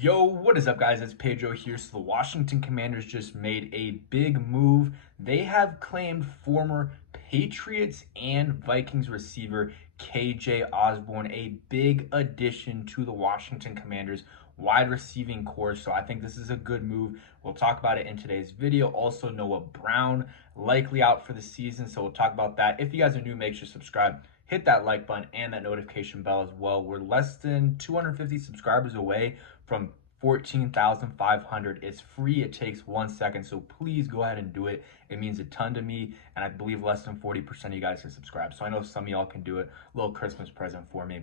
Yo, what is up, guys? It's Pedro here. So the Washington Commanders just made a big move. They have claimed former Patriots and Vikings receiver KJ Osborne, a big addition to the Washington Commanders wide receiving core. So I think this is a good move. We'll talk about it in today's video. Also, Noah Brown likely out for the season, so we'll talk about that. If you guys are new, make sure to subscribe. Hit that like button and that notification bell as well. We're less than 250 subscribers away from 14,500. It's free. It takes 1 second. So please go ahead and do it. It means a ton to me. And I believe less than 40% of you guys can subscribe. So I know some of y'all can do it. A little Christmas present for me.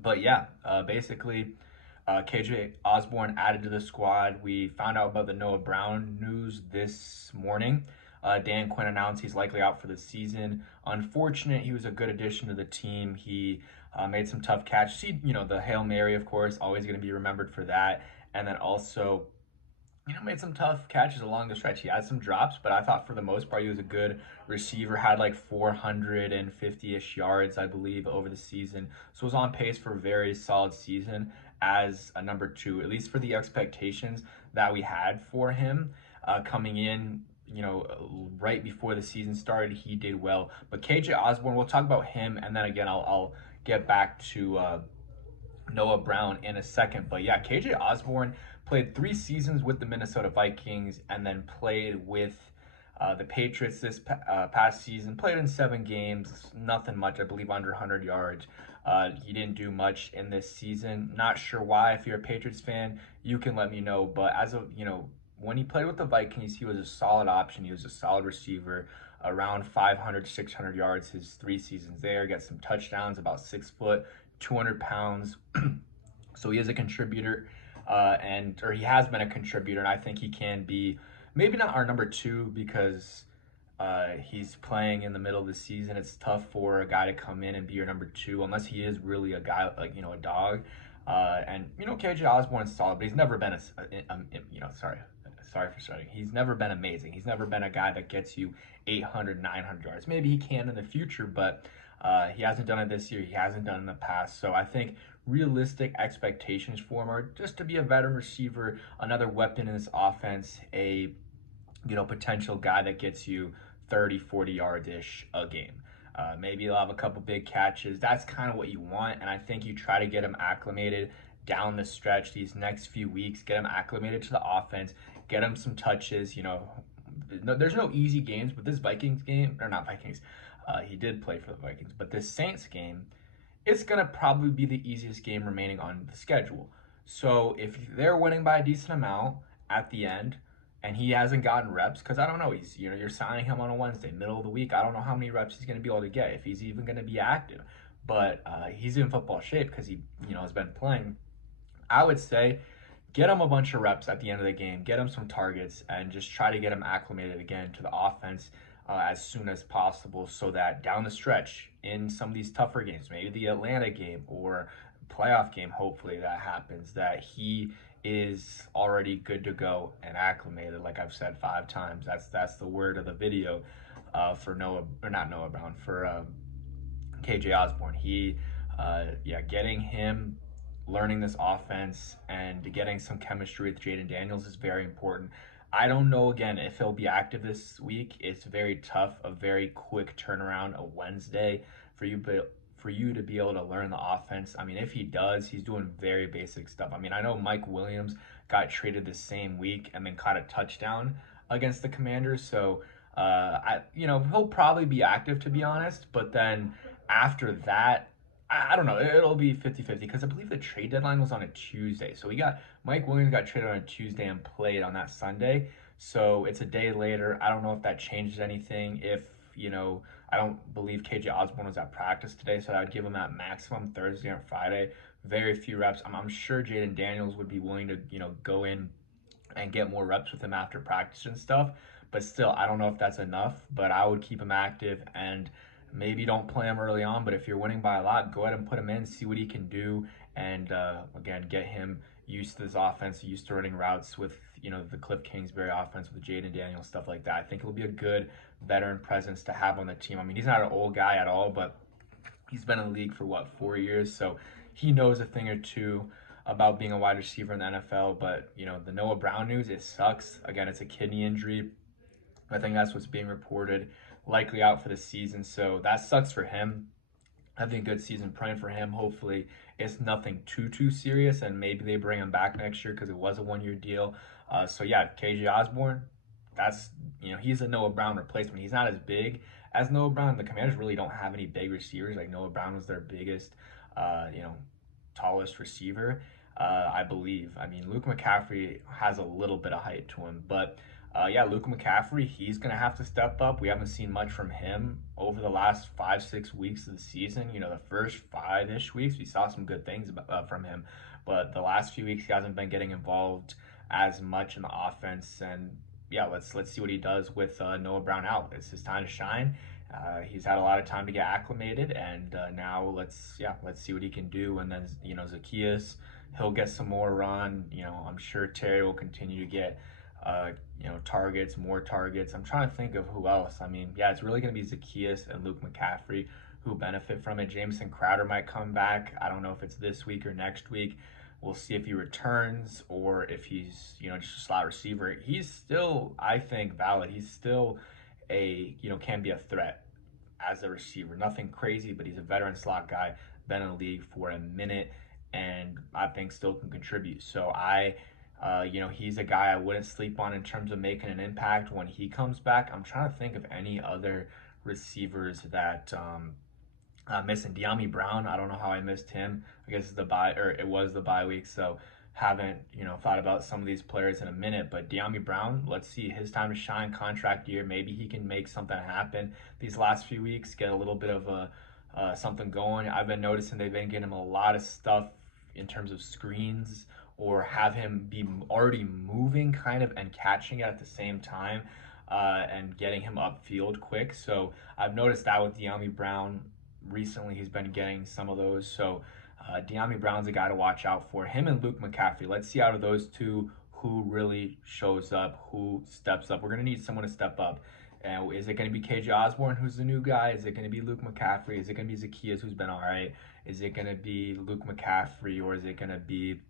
But yeah, basically, KJ Osborne added to the squad. We found out about the Noah Brown news this morning. Dan Quinn announced he's likely out for the season. Unfortunate, he was a good addition to the team. He made some tough catches. The Hail Mary, of course, always going to be remembered for that. And then also, made some tough catches along the stretch. He had some drops, but I thought for the most part he was a good receiver. Had like 450-ish yards, I believe, over the season. So was on pace for a very solid season as a number two, at least for the expectations that we had for him coming in. Right before the season started, he did well. But KJ Osborne, we'll talk about him, and then again, I'll get back to Noah Brown in a second. But yeah, KJ Osborne played 3 seasons with the Minnesota Vikings and then played with the Patriots this past season. Played in 7 games, nothing much, I believe under 100 yards. He didn't do much in this season. Not sure why. If you're a Patriots fan, you can let me know. But as of, when he played with the Vikings, he was a solid option. He was a solid receiver, around 500, 600 yards his 3 seasons there. Got some touchdowns, about 6 foot, 200 pounds. So he is a contributor, or he has been a contributor, and I think he can be maybe not our number two because he's playing in the middle of the season. It's tough for a guy to come in and be your number two unless he is really a guy like a dog. KJ Osborne's solid, but he's never been sorry for starting. He's never been amazing. He's never been a guy that gets you 800, 900 yards. Maybe he can in the future, but he hasn't done it this year. He hasn't done it in the past. So I think realistic expectations for him are just to be a veteran receiver, another weapon in this offense, a potential guy that gets you 30, 40 yards-ish a game. Maybe he'll have a couple big catches. That's kind of what you want, and I think you try to get him acclimated down the stretch these next few weeks, get him acclimated to the offense, get him some touches. There's no easy games, but this Vikings game, or not Vikings, he did play for the Vikings, but this Saints game, it's going to probably be the easiest game remaining on the schedule. So if they're winning by a decent amount at the end, and he hasn't gotten reps, because I don't know, you're signing him on a Wednesday, middle of the week. I don't know how many reps he's going to be able to get, if he's even going to be active. But he's in football shape because he, has been playing. I would say get him a bunch of reps at the end of the game, get him some targets, and just try to get him acclimated again to the offense as soon as possible, so that down the stretch in some of these tougher games, maybe the Atlanta game or playoff game, hopefully that happens, that he is already good to go and acclimated. Like I've said 5 times, that's the word of the video for KJ Osborne. Getting him learning this offense and getting some chemistry with Jaden Daniels is very important. I don't know, again, if he'll be active this week. It's very tough, a very quick turnaround, a Wednesday for you to be able to learn the offense. I mean, if he does, he's doing very basic stuff. I mean, I know Mike Williams got traded the same week and then caught a touchdown against the Commanders. So, he'll probably be active, to be honest. But then after that, I don't know. It'll be 50-50 because I believe the trade deadline was on a Tuesday. So Mike Williams got traded on a Tuesday and played on that Sunday. So it's a day later. I don't know if that changes anything. I don't believe KJ Osborne was at practice today, so I would give him at maximum Thursday or Friday. Very few reps. I'm sure Jaden Daniels would be willing to, go in and get more reps with him after practice and stuff. But still, I don't know if that's enough. But I would keep him active and maybe don't play him early on, but if you're winning by a lot, go ahead and put him in, see what he can do, and again, get him used to this offense, used to running routes with the Cliff Kingsbury offense with Jaden Daniels, stuff like that. I think it'll be a good veteran presence to have on the team. I mean, he's not an old guy at all, but he's been in the league for 4 years, so he knows a thing or two. about being a wide receiver in the NFL. But, you know, the Noah Brown news, it sucks. Again, it's a kidney injury. I think that's what's being reported, likely out for the season. So that sucks for him. Having a good season, praying for him. Hopefully, it's nothing too serious, and maybe they bring him back next year because it was a 1 year deal. So yeah, KJ Osborne, that's, you know, he's a Noah Brown replacement. He's not as big as Noah Brown. The Commanders really don't have any big receivers. Like Noah Brown was their biggest, you know, tallest receiver, I believe. I mean, Luke McCaffrey has a little bit of height to him, but yeah, Luke McCaffrey, he's going to have to step up. We haven't seen much from him over the last 5-6 weeks of the season. You know, the first 5-ish weeks, we saw some good things from him, but the last few weeks, he hasn't been getting involved as much in the offense. And yeah, let's see what he does with Noah Brown out. It's his time to shine. He's had a lot of time to get acclimated, and now let's see what he can do. And then, you know, Zacchaeus, he'll get some more run. You know, I'm sure Terry will continue to get you know, targets, more targets. I'm trying to think of who else. I mean, yeah, it's really going to be Zacchaeus and Luke McCaffrey who benefit from it. Jamison Crowder might come back. I don't know if it's this week or next week. We'll see if he returns or if he's, you know, just a slot receiver. He's still, I think, valid. He's still you know, can be a threat as a receiver. Nothing crazy, but he's a veteran slot guy, been in the league for a minute, and I think still can contribute. So you know, he's a guy I wouldn't sleep on in terms of making an impact when he comes back. I'm trying to think of any other receivers that missing. De'Ami Brown, I don't know how I missed him. I guess it's the bye, or it was the bye week, so haven't, you know, thought about some of these players in a minute. But De'Ami Brown, let's see his time to shine, contract year. Maybe he can make something happen these last few weeks, get a little bit of a something going. I've been noticing they've been getting him a lot of stuff in terms of screens, or have him be already moving kind of and catching it at the same time, and getting him upfield quick. So I've noticed that with De'Ami Brown recently. He's been getting some of those. So De'Ami Brown's a guy to watch out for. Him and Luke McCaffrey. Let's see out of those two who really shows up, who steps up. We're going to need someone to step up. And is it going to be KJ Osborne, who's the new guy? Is it going to be Luke McCaffrey? Is it going to be Zacchaeus, who's been all right? Is it going to be Luke McCaffrey, or is it going to be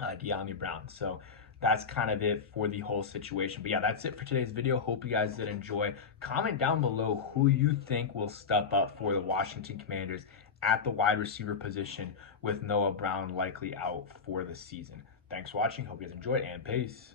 De'Ami Brown? So that's kind of it for the whole situation. But yeah, that's it for today's video. Hope you guys did enjoy. Comment down below who you think will step up for the Washington Commanders at the wide receiver position with Noah Brown likely out for the season. Thanks for watching. Hope you guys enjoyed, and peace.